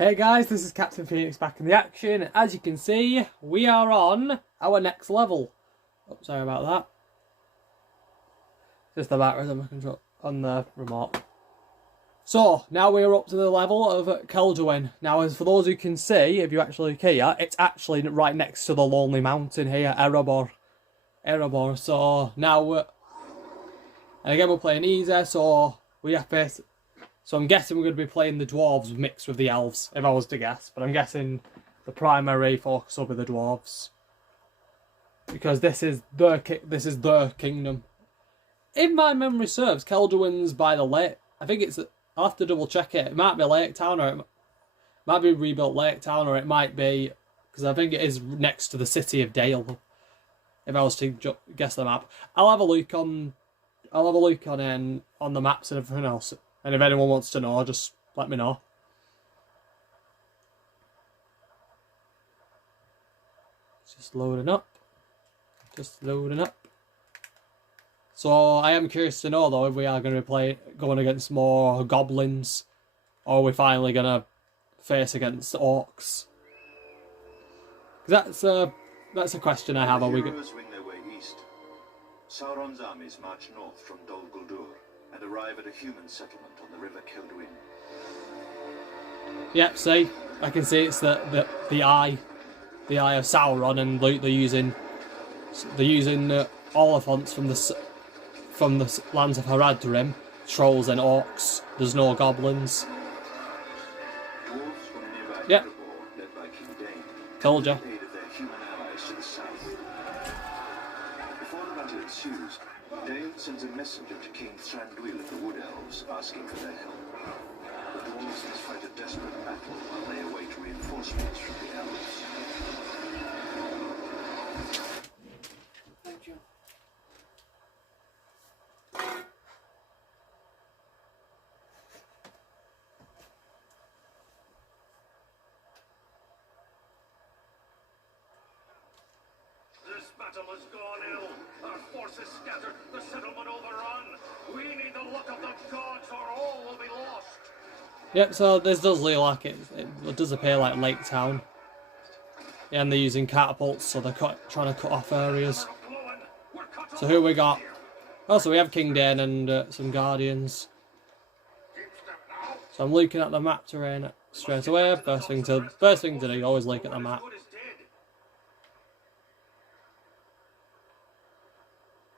Hey guys, this is Captain Phoenix back in the action. As you can see, we are on our next level. Oh, sorry about that. Just the batteries on my control on the remote. So now we're up to the level of Celduin. Now, as for those who can see, if you actually look here, it's actually right next to the lonely mountain here, Erebor. So now, and again we're playing easy. So we have to. So I'm guessing we're going to be playing the dwarves mixed with the elves, if I was to guess. But I'm guessing the primary focus will be the dwarves, because this is their kingdom. If my memory serves, Celduin's by the lake. I think it's. I'll have to double check it. It might be Lake Town, or it might be rebuilt Lake Town, or it might be, because I think it is next to the city of Dale. If I was to guess the map, I'll have a look on the maps and everything else. And if anyone wants to know, just let me know. It's just loading up. So I am curious to know though if we are going to be going against more goblins, or are we finally going to face against orcs? That's a question I have. The heroes wing their way east. Sauron's armies march north from Dol Guldur and arrive at a human settlement on the river Celduin. Yep, see, I can see it's the eye of Sauron, and they're using Oliphants from the lands of Haradrim, trolls and orcs. There's no goblins. Dwarves from nearby Yep. Erebor, led by King Dain, Told ya. aid of their human allies to the south. Before the battle ensues, Dain sends a messenger to King Celduin of the Wood Elves, asking for their help. The dwarves must fight a desperate battle while they await reinforcements from the elves. Thank you. This battle has gone ill. Our forces scattered, the settlement overrun. We need the luck of the gods or all will be lost. Yep, so this does look like it does appear like Lake Town. Yeah, and they're using catapults, so they're trying to cut off areas. So who we got? Oh, so we have King Dain and some Guardians. So I'm looking at the map terrain straight away. First thing to do, always look at the map.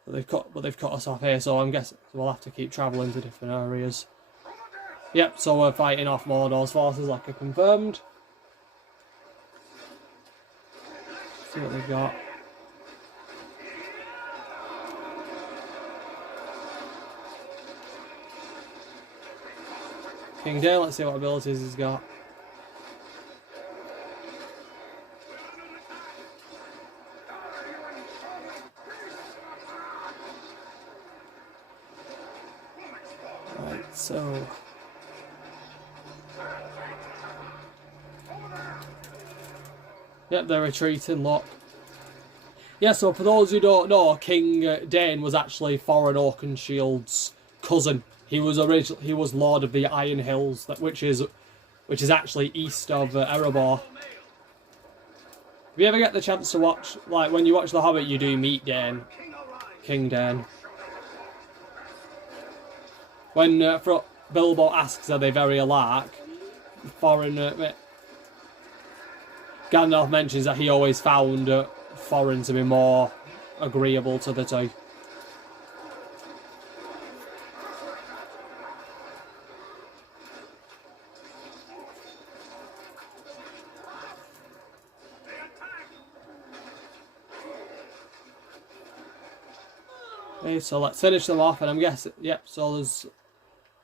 But they've cut us off here, so I'm guessing we'll have to keep travelling to different areas. Yep, so we're fighting off Mordor's forces, like I confirmed. See what they've got. King Dain, let's see what abilities he's got. Right, so yep, they're retreating, look. Yeah, so for those who don't know, King Dain was actually Thorin Oakenshield's cousin. He was Lord of the Iron Hills, which is actually east of Erebor. If you ever get the chance to watch, like when you watch The Hobbit, you do meet Dain, King Dain. When Bilbo asks, are they very alike, Gandalf mentions that he always found Thorin to be more agreeable to the two. Okay, so let's finish them off, and I'm guessing, yep, so there's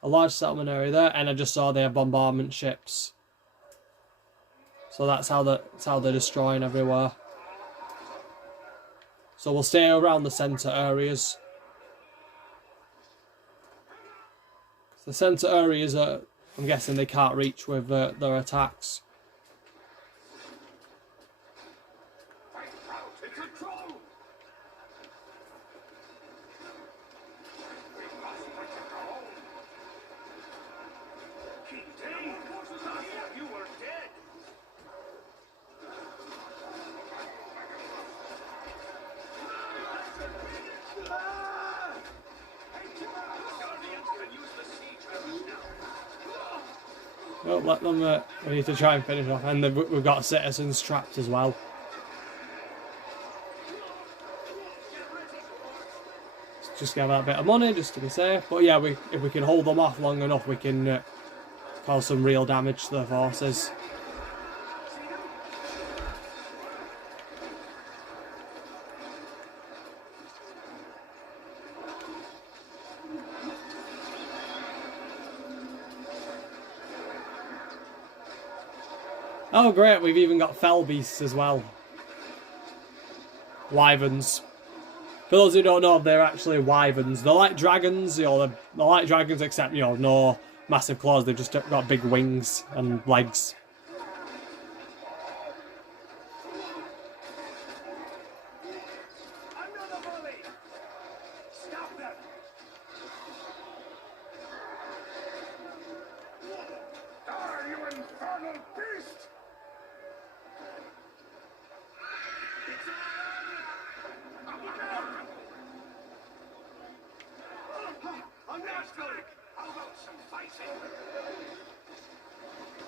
a large settlement area there, and I just saw they have bombardment ships. So that's how they're destroying everywhere. So we'll stay around the centre areas. The centre areas are, I'm guessing they can't reach with their attacks. King Dain, I thought you were dead. Don't let them. We need to try and finish off, and we've got citizens trapped as well. Let's just give that bit of money just to be safe. But yeah, if we can hold them off long enough, we can cause some real damage to the forces. Oh great, we've even got fell beasts as well. Wyverns. For those who don't know, they're actually wyverns. They're like dragons, you know, they're like dragons except, you know, no massive claws, they've just got big wings and legs. Another volley! Stop them! Die, you infernal beast! I'm not going. How about some fighting?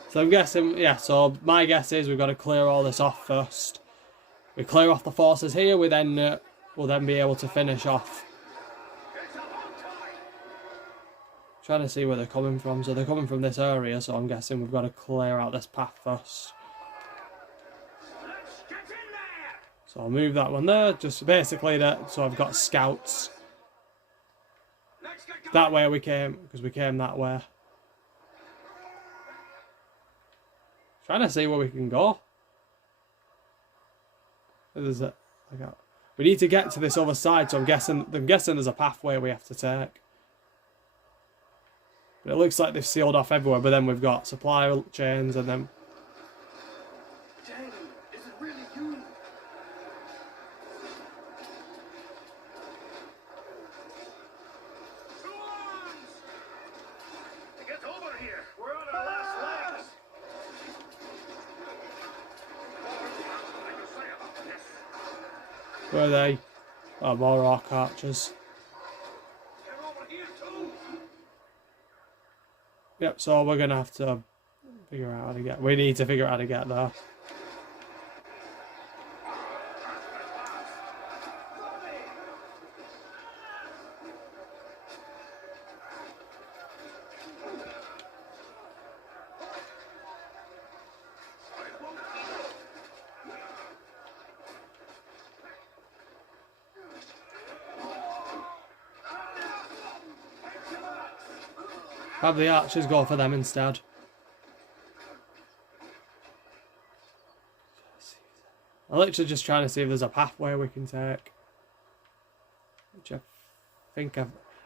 So I'm guessing, yeah, so my guess is we've got to clear all this off first. We clear off the forces here, we'll then be able to finish off. Trying to see where they're coming from. So they're coming from this area, so I'm guessing we've got to clear out this path first. Let's get in there! So I'll move that one there, just basically that, so I've got scouts. Let's get going! That way we came, because we came that way. Trying to see where we can go. There's a, we need to get to this other side, so I'm guessing there's a pathway we have to take. But it looks like they've sealed off everywhere, but then we've got supply chains and then... Dain, is it really you? Dwarves! Get over here! We're on our last legs! What do you say about this? Where are they? Oh, more rock archers. They're over here too! Yep, so we're going to have to figure out how to get... We need to figure out how to get there. Have the archers go for them instead. I'm literally just trying to see if there's a pathway we can take. Which I think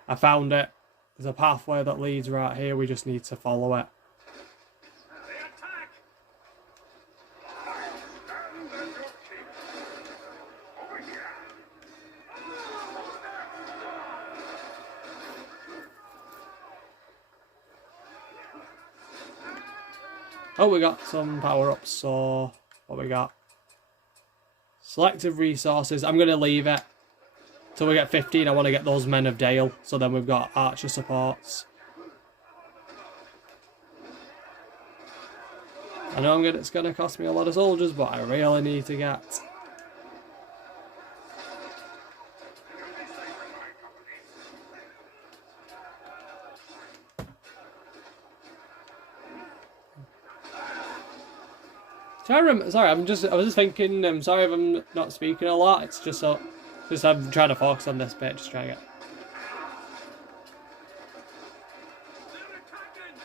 I found it. There's a pathway that leads right here, we just need to follow it. They attack! Stand as your king! Over here! Oh, we got some power-ups, so what we got? Selective resources. I'm going to leave it till we get 15. I want to get those Men of Dale, so then we've got archer supports. I know it's going to cost me a lot of soldiers, but I really need to get... Sorry, I was just thinking, I'm sorry if I'm not speaking a lot, it's just so, I'm trying to focus on this bit, just trying to get... They're attacking!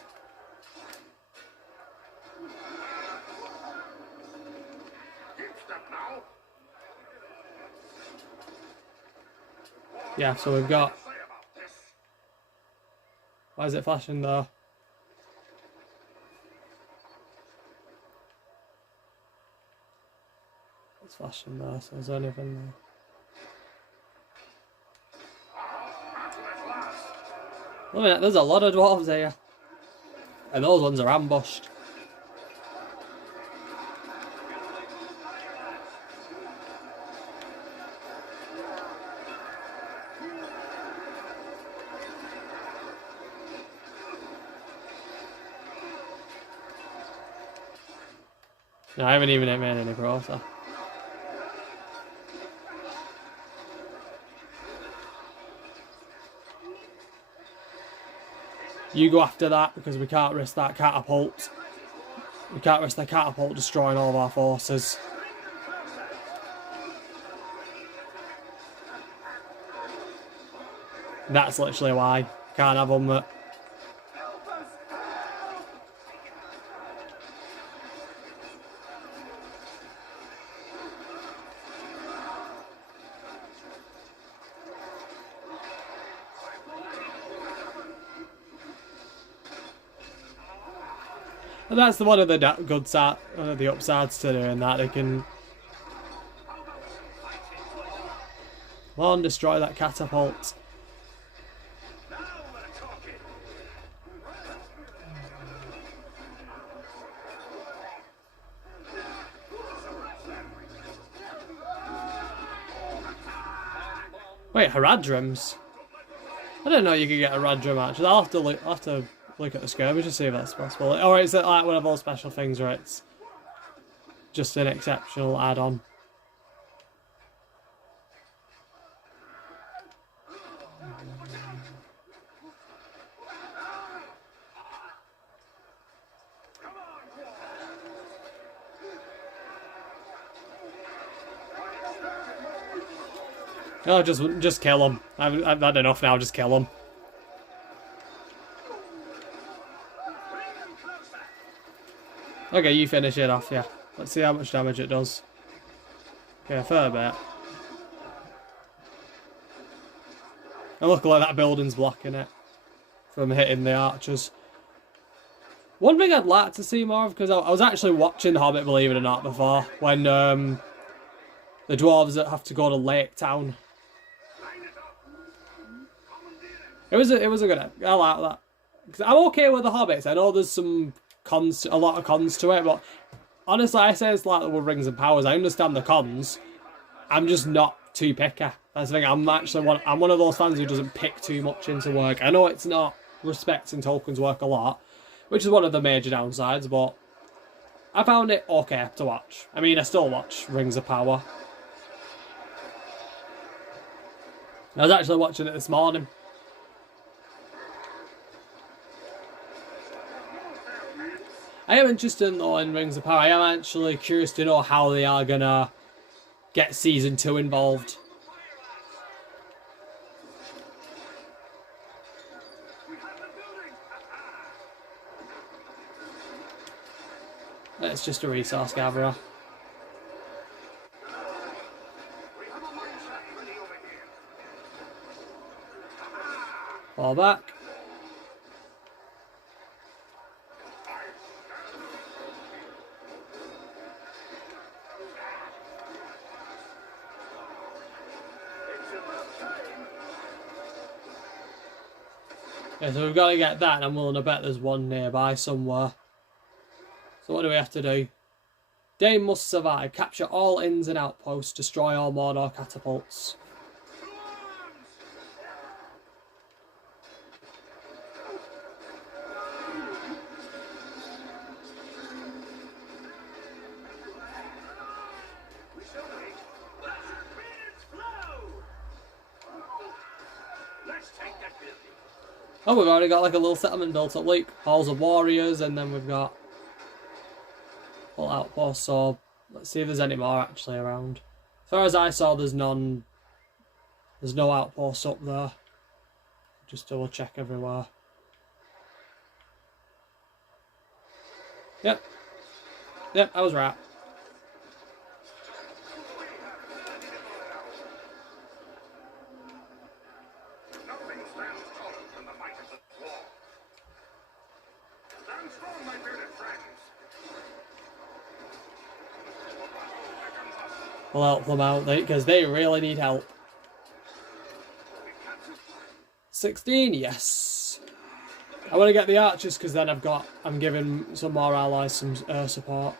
Keep step now! Yeah, so we've got... Say about this? Why is it flashing there? It's flashing there, so is there anything there? Look at that, there's a lot of dwarves here. And those ones are ambushed. No, I haven't even made any progress. You go after that because we can't risk that catapult. We can't risk the catapult destroying all of our forces. That's literally why. Can't have them. And that's one of the good side, the upsides to doing that. They can come on, destroy that catapult. Wait, Haradrims? I didn't know you could get a Haradrim actually. I'll have to look at the skirmish to see if that's possible. Or is it like one of those special things where it's just an exceptional add-on? Oh, just kill him. I've had enough now. Just kill him. Okay, you finish it off, yeah. Let's see how much damage it does. Okay, a fair bit. And luckily that building's blocking it from hitting the archers. One thing I'd like to see more of, because I was actually watching The Hobbit, believe it or not, before, when the dwarves that have to go to Lake Town. It was a good. I like that. Cause I'm okay with The Hobbits. I know there's some cons, a lot of cons to it, but honestly, I say it's like the Rings and Powers. I understand the cons. I'm just not too picky. That's the thing. I'm one of those fans who doesn't pick too much into work. I know it's not respecting Tolkien's work a lot, which is one of the major downsides, but I found it okay to watch. I mean, I still watch Rings of Power. I was actually watching it this morning. I am interested though in Rings of Power. I am actually curious to know how they are gonna get Season 2 involved. It's just a resource gatherer. Fall back. Yeah, so we've got to get that, and I'm willing to bet there's one nearby somewhere. So what do we have to do? Dain must survive. Capture all inns and outposts. Destroy all Mordor catapults. Oh, we've already got like a little settlement built up, like halls of warriors, and then we've got full outposts. So let's see if there's any more actually around. As far as I saw, there's none. There's no outposts up there. Just double check everywhere. Yep, I was right. We'll help them out, because they really need help. 16, yes. I want to get the archers because then I'm giving some more allies some air support.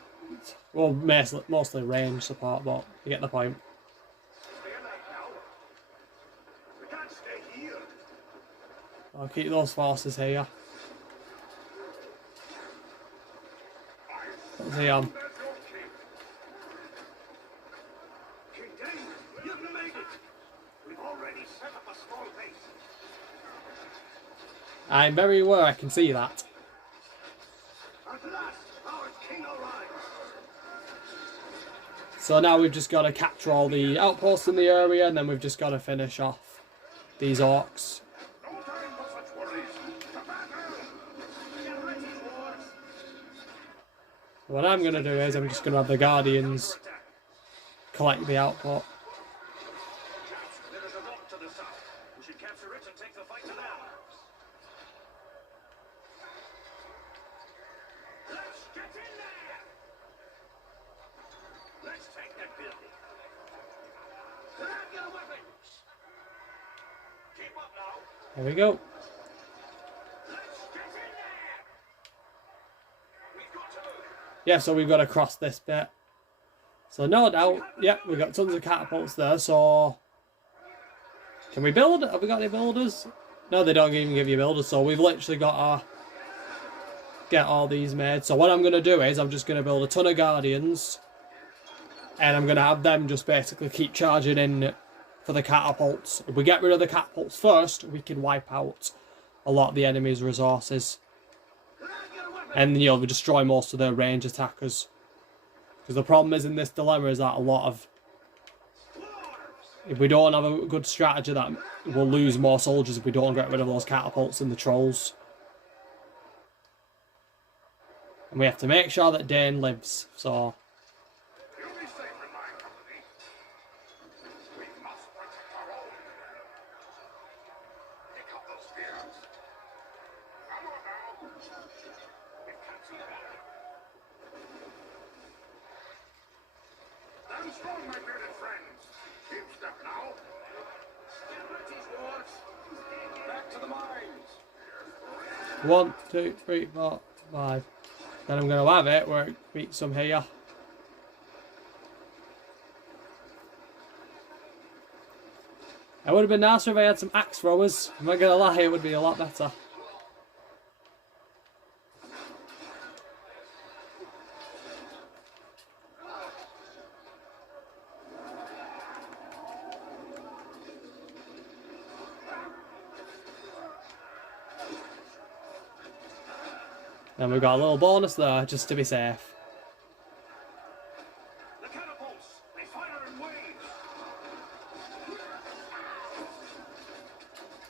Well, mostly range support, but you get the point. I'll keep those forces here. Let's see, already. Set up a small base. I'm very aware I can see that. At last, our king arrives. So now we've just got to capture all the outposts in the area, and then we've just got to finish off these orcs. No time for such worries. To battle! Get ready, dwarves. What I'm going to do is I'm just going to have the guardians collect the output. There is a rock to the south. We should capture it and take the fight to them. Let's get in there! Let's take that building. Grab your weapons! Keep up now. There we go. Let's get in there! We've got to move. Yeah, so we've got to cross this bit. So no doubt, yep, we've got tons of catapults there, so... Can we build? Have we got any builders? No, they don't even give you builders, so we've literally got to get all these made. So what I'm going to do is I'm just going to build a ton of guardians, and I'm going to have them just basically keep charging in for the catapults. If we get rid of the catapults first, we can wipe out a lot of the enemy's resources. And, you know, we destroy most of their range attackers. Because the problem is in this dilemma is that a lot of... If we don't have a good strategy, that we'll lose more soldiers if we don't get rid of those catapults and the trolls. And we have to make sure that Dain lives, so... You'll be safe in my company. We must protect our own. Pick up those spears. Come on now. We can't see them. Stand strong, my bearded friends. Keep step now. Get ready, dwarves. Back to the mines. 1, 2, 3, 4, 5. Then I'm going to have it where it meets some here. It would have been nicer if I had some axe throwers. I'm not going to lie, it would be a lot better. Then we've got a little bonus there, just to be safe. The catapults. They fire in waves.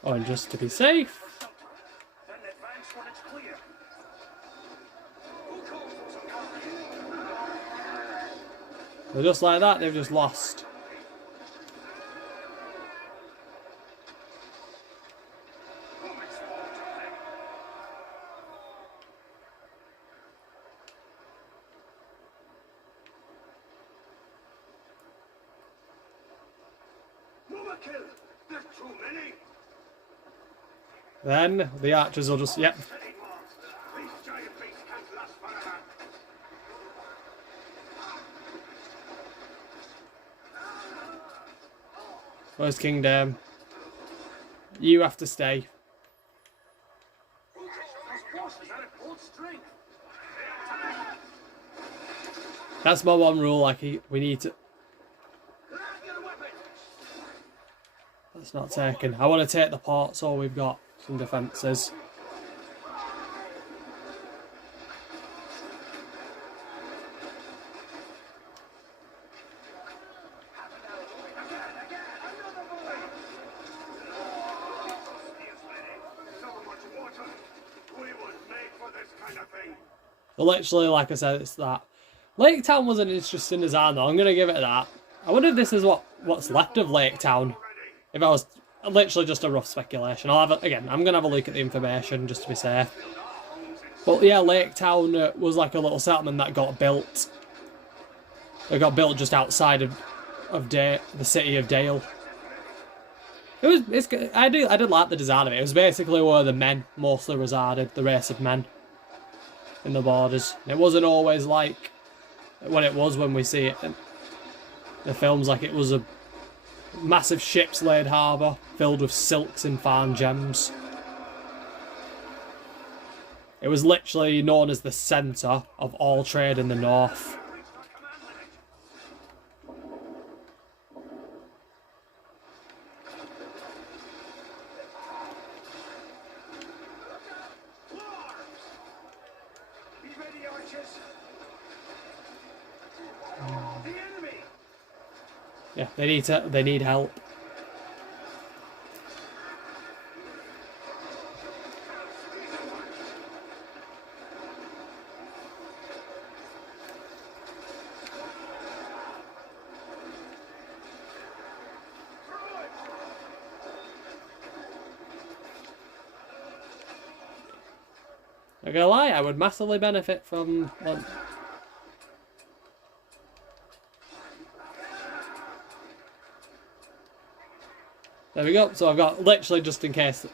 Oh, and just to be safe. Then advance when it's clear. Who calls for some company? So just like that, they've just lost. Who makes war to them? Overkill! There's too many! Then the archers will just, yep. Steady, dwarves. These giant beasts can't last forever. Where's Kingdom? You have to stay. Those forces are at full strength. That's my one rule, like, we need to... Grab your weapons. That's not taken. I want to take the port so we've got some defences. So much water. We was made for this kind of thing. But literally, like I said, it's that. Lake Town was an interesting design though, I'm going to give it that. I wonder if this is what's left of Lake Town. If I was literally just a rough speculation. I'll have a, again, I'm going to have a look at the information just to be safe. But yeah, Lake Town was like a little settlement that got built. It got built just outside of the city of Dale. I did like the design of it. It was basically where the men mostly resided, the race of men in the borders. It wasn't always like what it was when we see it in the films, like it was a massive ships laid harbour filled with silks and fine gems. It was literally known as the centre of all trade in the north. Yeah, they need help. Not gonna lie, I would massively benefit from one. There we go. So I've got literally just in case.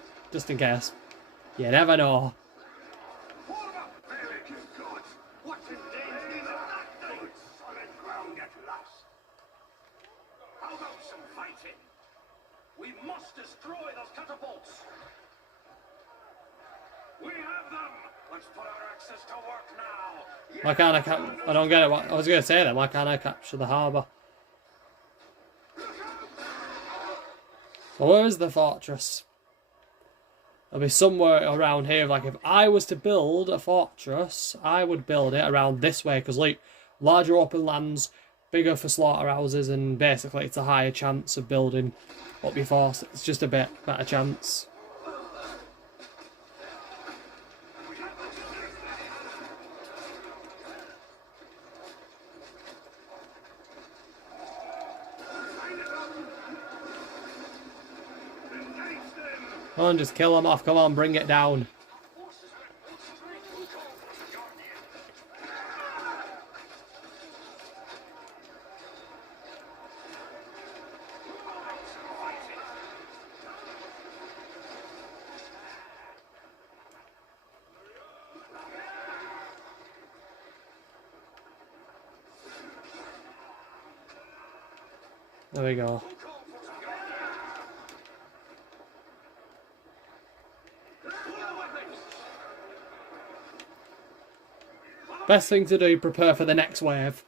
You never know. Very good God. What's in danger of that thing? Solid ground at last. How about some fighting? We must destroy those catapults. We have them. Let's put our axes to work now. Why can't I don't get it. I was gonna say that. Why can't I capture the harbour? So where is the fortress? It'll be somewhere around here. Like, if I was to build a fortress, I would build it around this way, because like larger open lands, bigger for slaughterhouses, and basically it's a higher chance of building up your force. It's just a bit better chance. Come on, just kill them off. Come on, bring it down. There we go. Best thing to do, prepare for the next wave.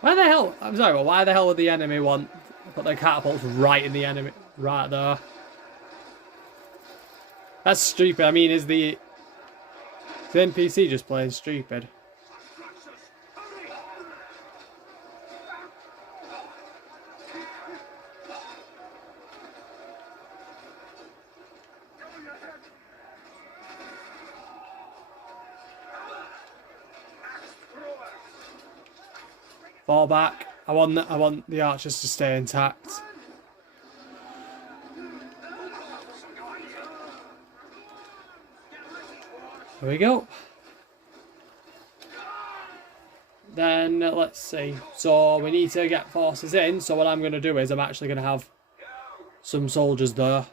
Why the hell? I'm sorry, but why the hell would the enemy want to put their catapults right in the enemy? Right there. That's stupid. I mean, is the NPC just playing stupid? Fall back. I want the archers to stay intact. There we go. Then let's see. So we need to get forces in. So what I'm going to do is I'm actually going to have some soldiers there.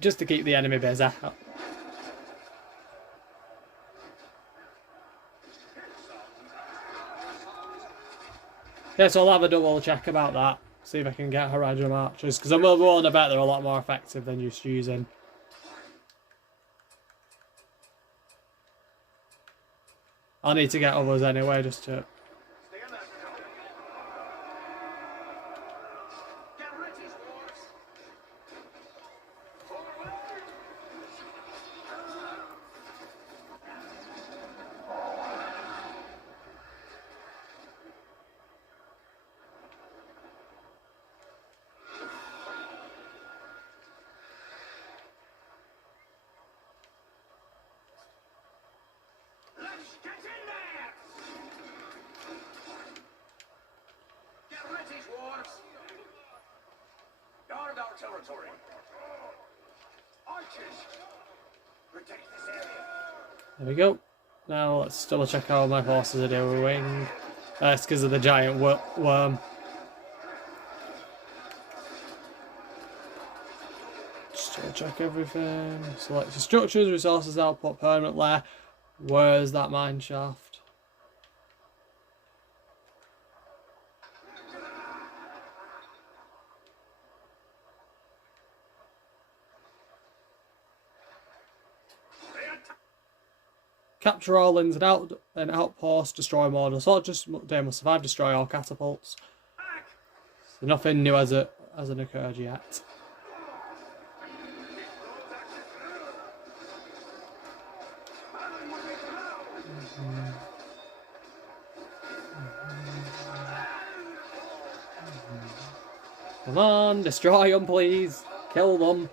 Just to keep the enemy busy. Yeah, so I'll have a double check about that. See if I can get Haradrim archers, because I'm willing to bet they're a lot more effective than just using. I'll need to get others anyway, just to. Get in there! Get ready, dwarves! Guard our territory. Archers! Protect this area. There we go. Now let's double check how my horses are doing. That's because of the giant worm. Just double check everything. Select your structures, resources output permanently. Where's that mine shaft? Capture all inns and outposts, destroy more soldiers, they must survive, destroy all catapults. So nothing new hasn't occurred yet. Come on, destroy them please, kill them.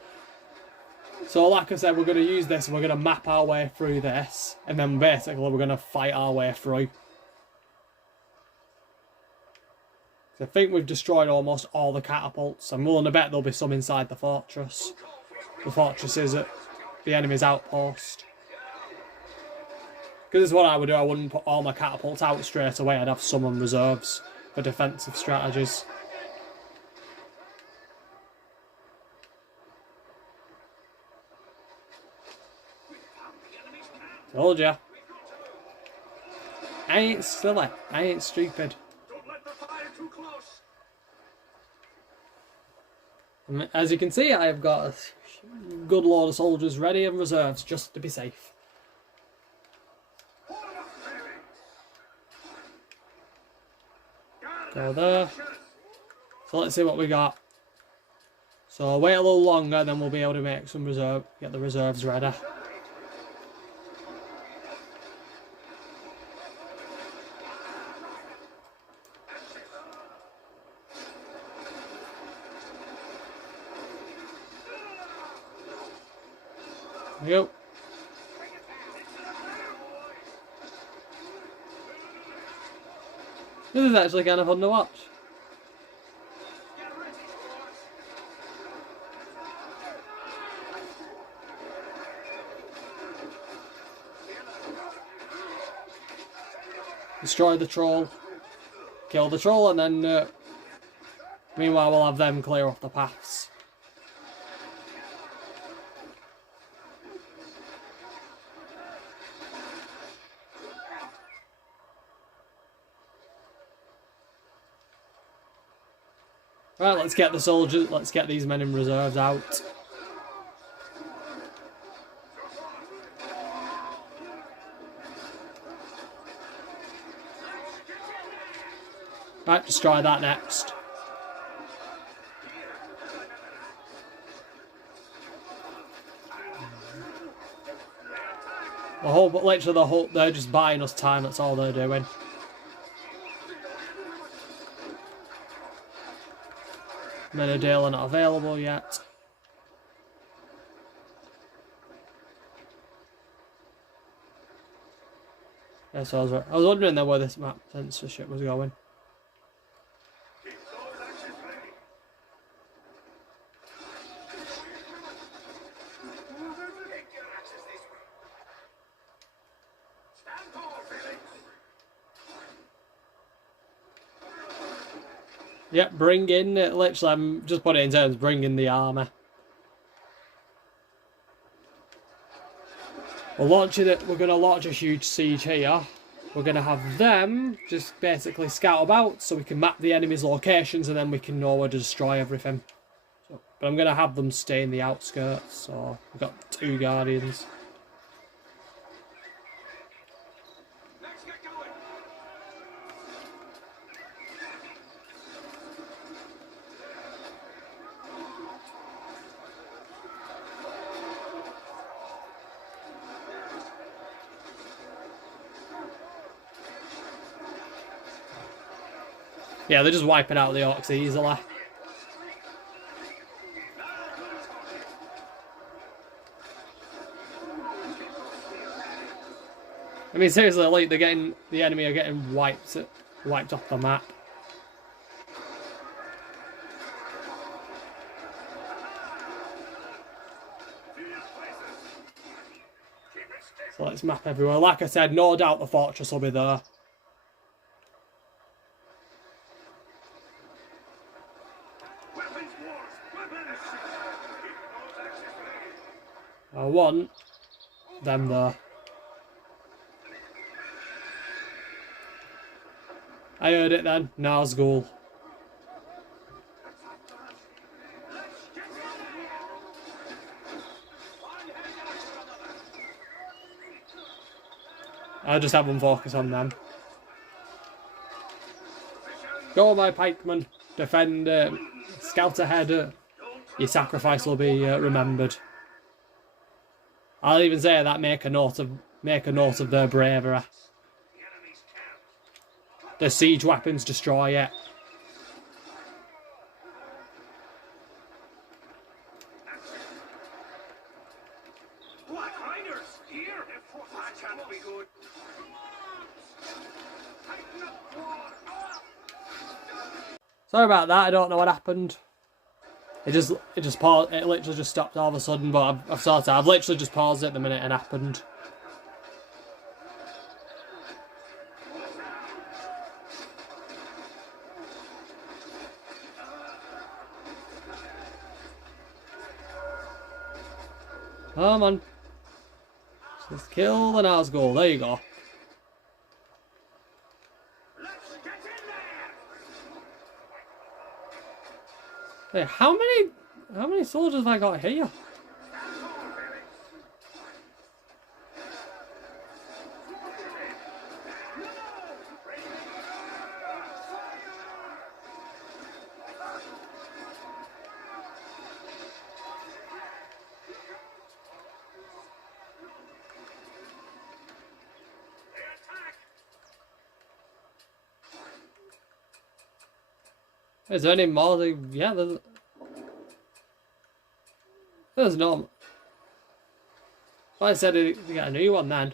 So like I said, we're going to use this and we're going to map our way through this. And then basically we're going to fight our way through. So I think we've destroyed almost all the catapults. I'm willing to bet there'll be some inside the fortress. The fortress is at the enemy's outpost. Because this is what I would do. I wouldn't put all my catapults out straight away. I'd have some on reserves for defensive strategies. Told ya. I ain't silly. I ain't stupid. Don't let the fire too close. And as you can see, I've got a good load of soldiers ready and reserves just to be safe. Go there. So let's see what we got. So wait a little longer, then we'll be able to make some get the reserves ready. There we go. This is actually kind of fun to watch. Destroy the troll, kill the troll, and then meanwhile we'll have them clear off the paths. Right, let's get the soldiers, let's get these men in reserves out. Right, destroy that next. They're just buying us time, that's all they're doing. Menadale are not available yet. Yeah, so I was wondering then where this map censorship was going. Yep, bring in, literally, I'm just putting it in terms, bring in the armour. We're going to launch a huge siege here. We're going to have them just basically scout about so we can map the enemy's locations and then we can know where to destroy everything. So, but I'm going to have them stay in the outskirts, so we've got 2 guardians. Yeah, they're just wiping out the orcs easily. mean, seriously, like the enemy are getting wiped off the map. So let's map everywhere. Like I said, no doubt the fortress will be there. I want them there. I heard it then. Nazgul. I'll just have them focus on them. Go, my pikemen. Defend. Scout ahead. Your sacrifice will be remembered. I'll even say that make a note of their bravery. The siege weapons destroy it. Black Riders here. That can't be good. Sorry about that. I don't know what happened. It just paused. It literally just stopped all of a sudden. But I've literally just paused it the minute it happened. Come on. Just kill the Nazgul. There you go. Hey, how many soldiers have I got here? Is there any more? Yeah, there's no. I said to get a new one then.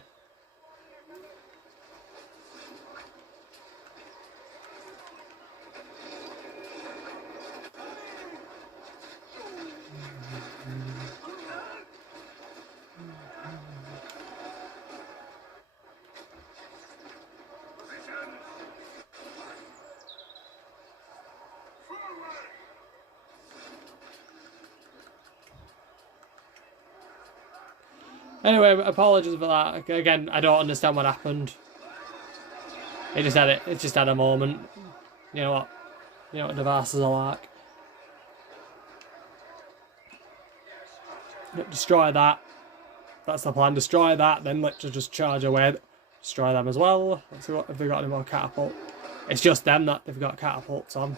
Anyway, apologies for that. Again, I don't understand what happened. It just had a moment. You know what? You know what devices are like. Destroy that. That's the plan. Destroy that, then let's just charge away. Destroy them as well. Let's see what if they've got any more catapult. It's just them that they've got catapults on.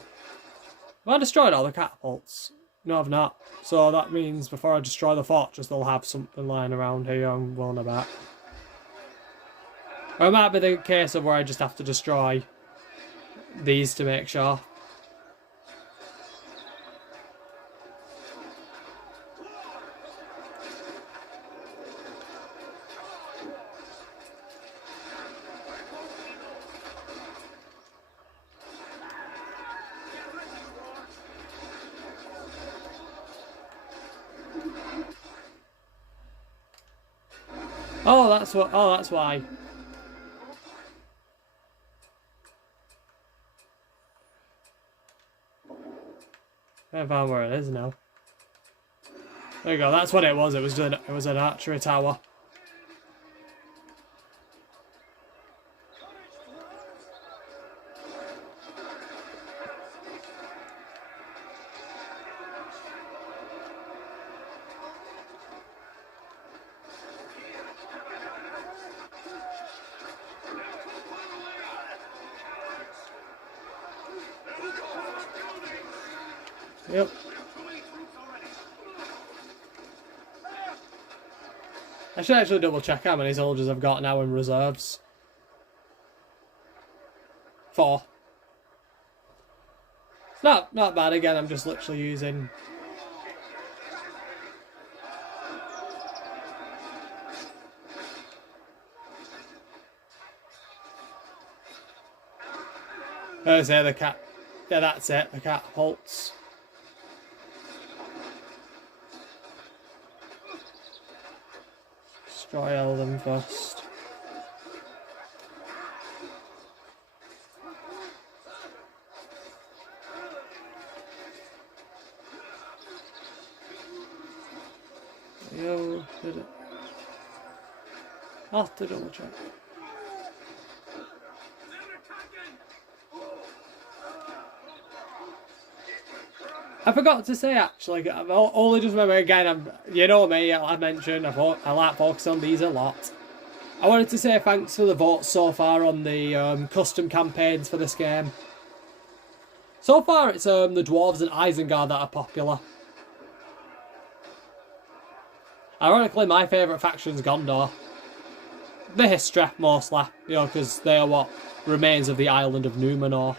Have I destroyed all the catapults? No, I've not. So that means before I destroy the fortress, they'll have something lying around here I'm willing about. Or it might be the case of where I just have to destroy these to make sure. Oh, that's what. Oh, that's why. I found where it is now. There you go. That's what it was. It was an archery tower. Yep. I should actually double check how many soldiers I've got now in reserves. 4. It's not bad. Again, I'm just literally using. There's the cat. Yeah, that's it. The catapults. Destroy all of them first. Yo, did it? I'll have to double check. I forgot to say actually, I've only just remember again, you know me, I mentioned I like focusing on these a lot. I wanted to say thanks for the votes so far on the custom campaigns for this game. So far it's the Dwarves and Isengard that are popular. Ironically, my favourite faction's Gondor. The history, mostly, you know, because they are what remains of the island of Numenor.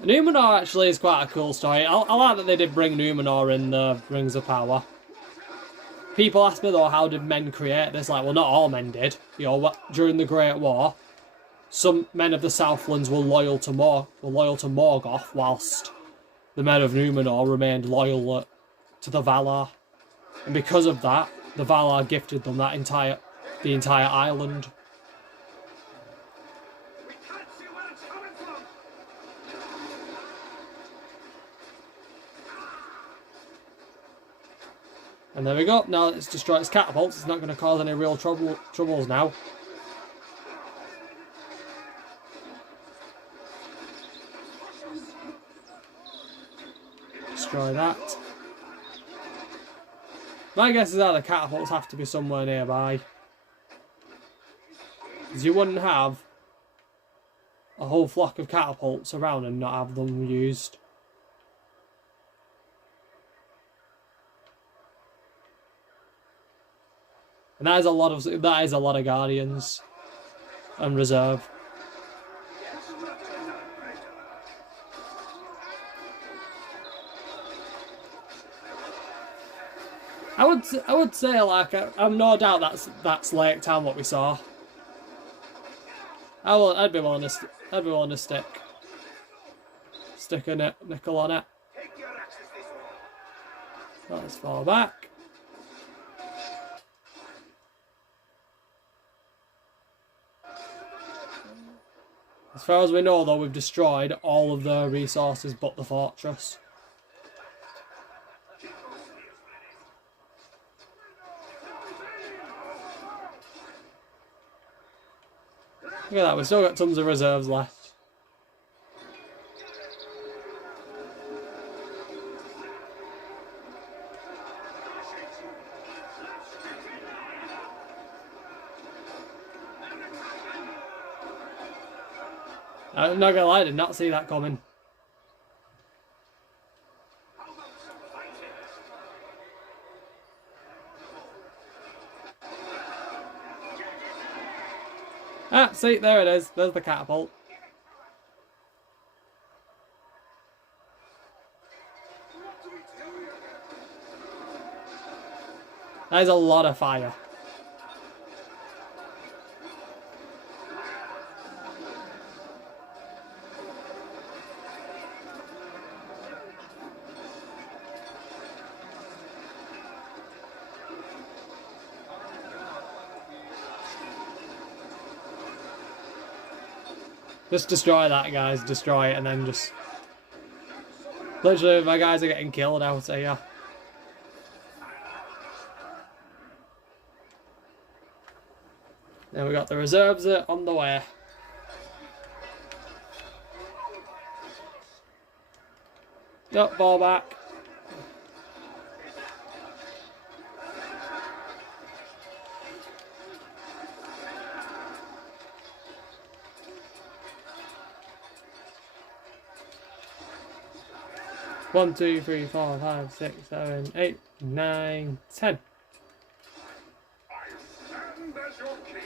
Numenor actually is quite a cool story. I like that they did bring Numenor in the Rings of Power. People ask me though, how did men create this? Like, well, not all men did. You know, during the Great War, some men of the Southlands were loyal to Morgoth, whilst the men of Numenor remained loyal to the Valar. And because of that, the Valar gifted them the entire island. And there we go. Now it's destroyed its catapults. It's not going to cause any real troubles now. Destroy that. My guess is that the catapults have to be somewhere nearby. Because you wouldn't have a whole flock of catapults around and not have them used. And that is a lot of Guardians and reserve. I would say, like, I'm no doubt that's Lake Town what we saw. I'd be willing to stick a nickel on it. Let's fall back. As far as we know, though, we've destroyed all of the resources but the fortress. Look at that, we've still got tons of reserves left. I'm not gonna lie, I did not see that coming. Ah, see, there it is. There's the catapult. There's a lot of fire. Just destroy that, guys. Destroy it, and then just... Literally, my guys are getting killed out here. Then we got the reserves on the way. Yep, ball back. One, 2, 3, 4, 5, 6, 7, 8, 9, 10. I stand as your king.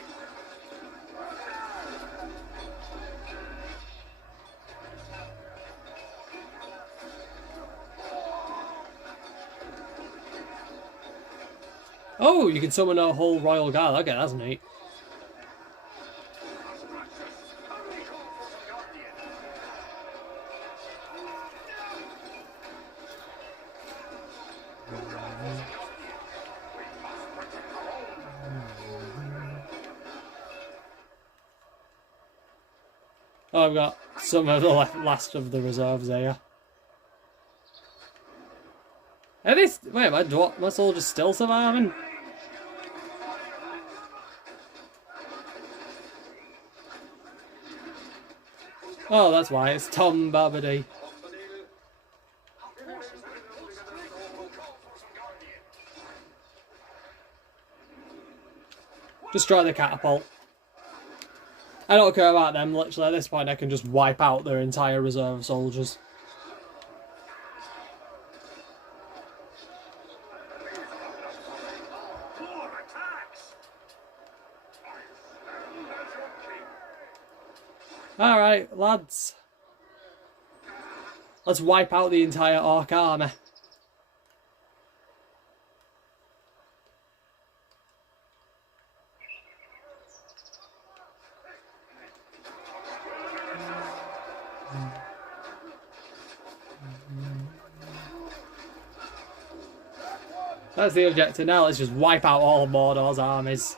Oh, you can summon a whole royal guard. Okay, that's neat. Oh, I've got some of the last of the reserves here. Are they... Wait, my soldiers still surviving? Oh, that's why. It's Tom Babady. Destroy the catapult. I don't care about them, literally. At this point, I can just wipe out their entire reserve soldiers. Alright, lads. Let's wipe out the entire Orc army. That's the objective now. Let's just wipe out all of Mordor's armies.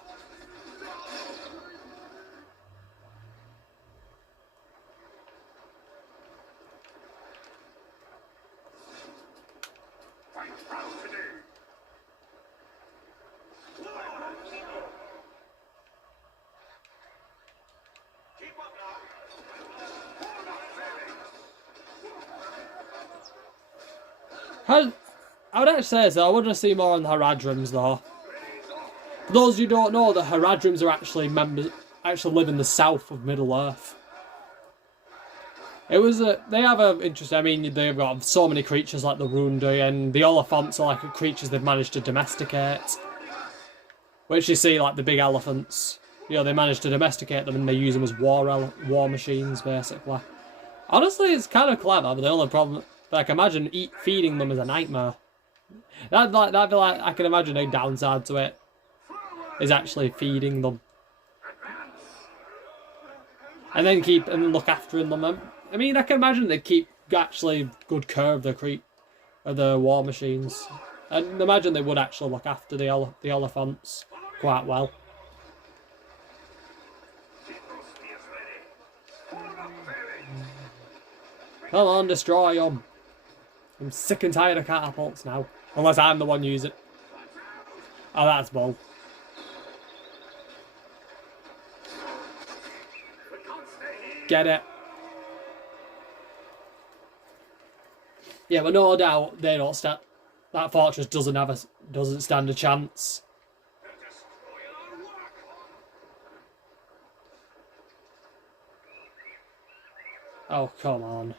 I would actually say so. I want to see more on the Haradrims though. For those who don't know, the Haradrims are actually live in the south of Middle Earth. They have a interesting. I mean, they've got so many creatures like the Rundi, and the Oliphants are like creatures they've managed to domesticate. Which you see, like the big elephants. You know, they managed to domesticate them and they use them as war machines, basically. Honestly, it's kind of clever, but the only problem, like, imagine feeding them is a nightmare. That'd be like, I can imagine a downside to it is actually feeding them. And then look after them. I mean, I can imagine they'd keep actually good care of the war machines. And imagine they would actually look after the elephants quite well. Come on, destroy them. I'm sick and tired of catapults now. Unless I'm the one using it. Oh, that's bull. Get it. Yeah, but no doubt they don't stand. That fortress doesn't stand a chance. Oh, come on.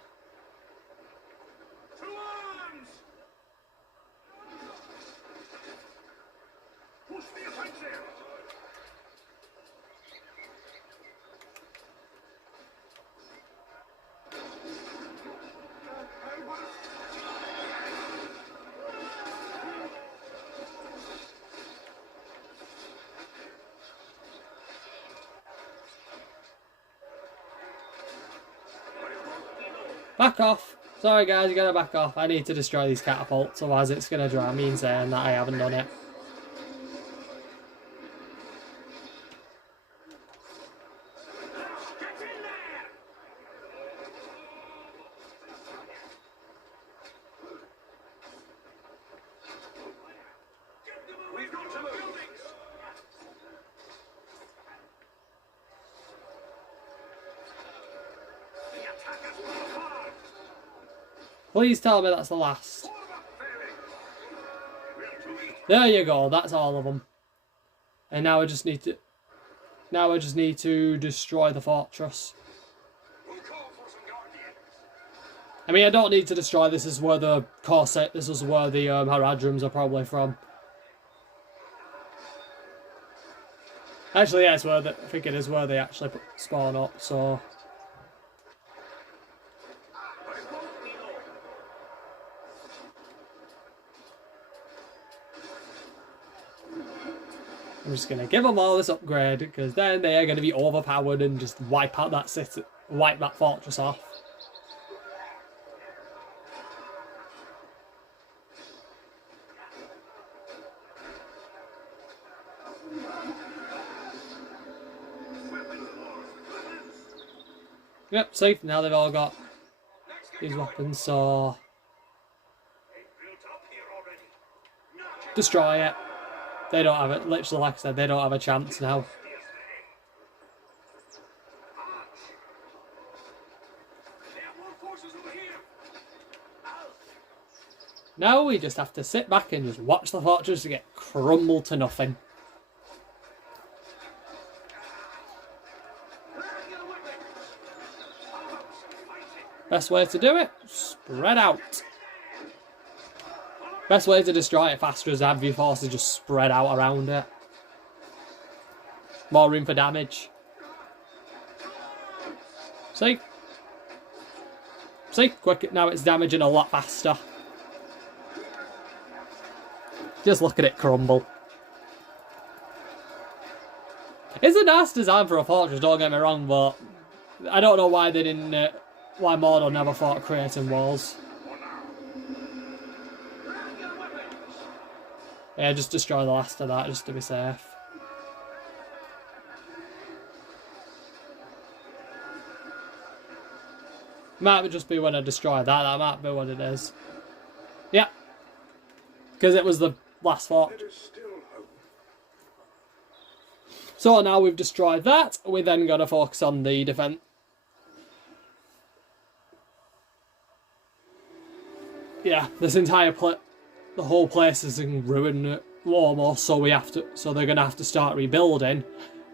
Back off. Sorry guys, you gotta back off. I need to destroy these catapults, otherwise it's gonna drive me insane that I haven't done it. Please tell me that's the last. There you go, that's all of them. And now I just need to destroy the fortress. I mean, I don't need to destroy this. Is where the corset. This is where the Haradrims are probably from. Actually, yeah, it's where I think it is where they actually spawn up. So. I'm just going to give them all this upgrade, because then they are going to be overpowered and just wipe out that city, wipe that fortress off. Yep, see, now they've all got these weapons, so destroy it. They don't have it, literally like I said, they don't have a chance now. Now we just have to sit back and just watch the fortress get crumbled to nothing. Best way to do it, spread out. Best way to destroy it faster is to have your forces just spread out around it. More room for damage. See? See? Quick, now it's damaging a lot faster. Just look at it crumble. It's a nice design for a fortress, don't get me wrong, but I don't know why they didn't, why Mordor never thought of creating walls. Yeah, just destroy the last of that, just to be safe. Might just be when I destroy that, that might be what it is. Yeah. Because it was the last fort. So now we've destroyed that, we're then going to focus on the defence. Yeah, this entire the whole place is in ruin almost, so we have to. So they're going to have to start rebuilding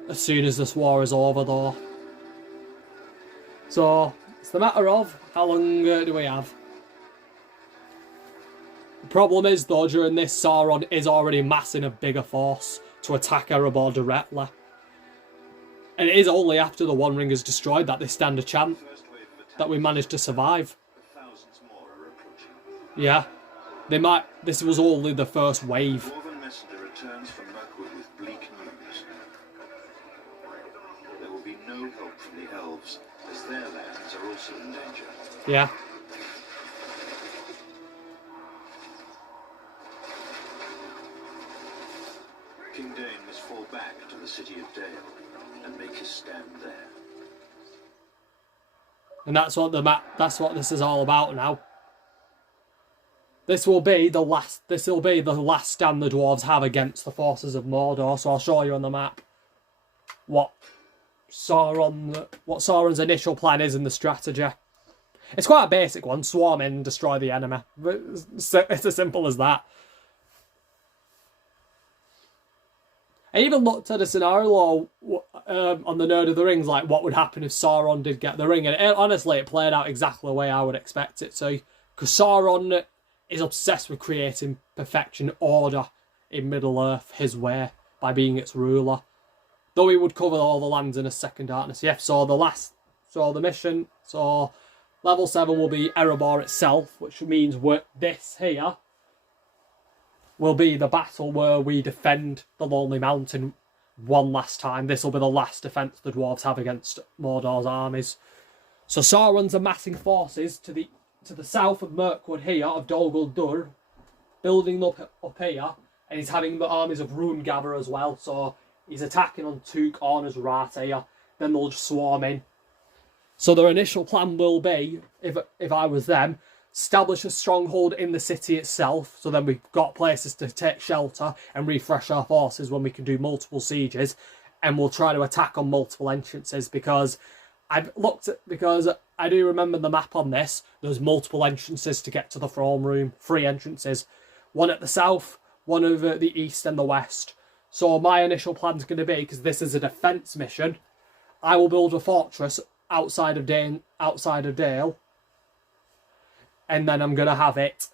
as soon as this war is over, though. So it's the matter of how long do we have? The problem is, though, during this, Sauron is already massing a bigger force to attack Erebor directly. And it is only after the One Ring is destroyed that they stand a chance that we managed to survive. Yeah. They might. This was only the first wave. Dwarven messenger returns from Mirkwood with bleak news. There will be no help from the elves, as their lands are also in danger. Yeah. King Dain must fall back to the city of Dale and make his stand there. And that's what that's what this is all about now. This will be the last stand the dwarves have against the forces of Mordor. So I'll show you on the map what Sauron's initial plan is in the strategy. It's quite a basic one: swarm in, destroy the enemy. It's as simple as that. I even looked at a scenario on the Nerd of the Rings, like what would happen if Sauron did get the ring, and honestly, it played out exactly the way I would expect it to. Because Sauron is obsessed with creating perfection, order in Middle-earth his way by being its ruler. Though he would cover all the lands in a second darkness. Yeah, so the mission, so level 7 will be Erebor itself, which means this here will be the battle where we defend the Lonely Mountain one last time. This will be the last defence the dwarves have against Mordor's armies. So Sauron's amassing forces to the south of Mirkwood here, of Dol Guldur, building up here, and he's having the armies of Runegather as well, so he's attacking on two corners right here, then they'll just swarm in. So their initial plan will be, if I was them, establish a stronghold in the city itself, so then we've got places to take shelter and refresh our forces when we can do multiple sieges, and we'll try to attack on multiple entrances, because I do remember the map on this. There's multiple entrances to get to the throne room. 3 entrances. One at the south, one over the east and the west. So my initial plan is going to be, because this is a defence mission, I will build a fortress outside of Dale. And then I'm going to have it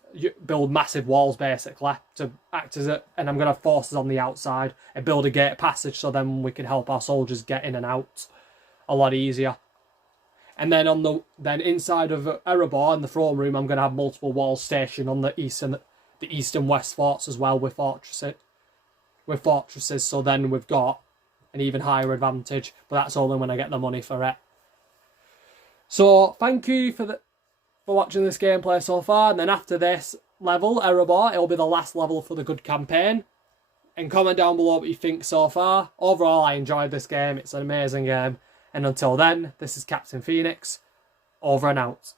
build massive walls, basically, to act as and I'm going to have forces on the outside and build a gate passage, so then we can help our soldiers get in and out a lot easier. And then inside of Erebor in the throne room, I'm going to have multiple walls stationed on the east and west forts as well with fortresses. So then we've got an even higher advantage, but that's only when I get the money for it. So thank you for watching this gameplay so far, and then after this level, Erebor, it'll be the last level for the good campaign. And comment down below what you think so far. Overall, I enjoyed this game. It's an amazing game. And until then, this is Captain Phoenix, over and out.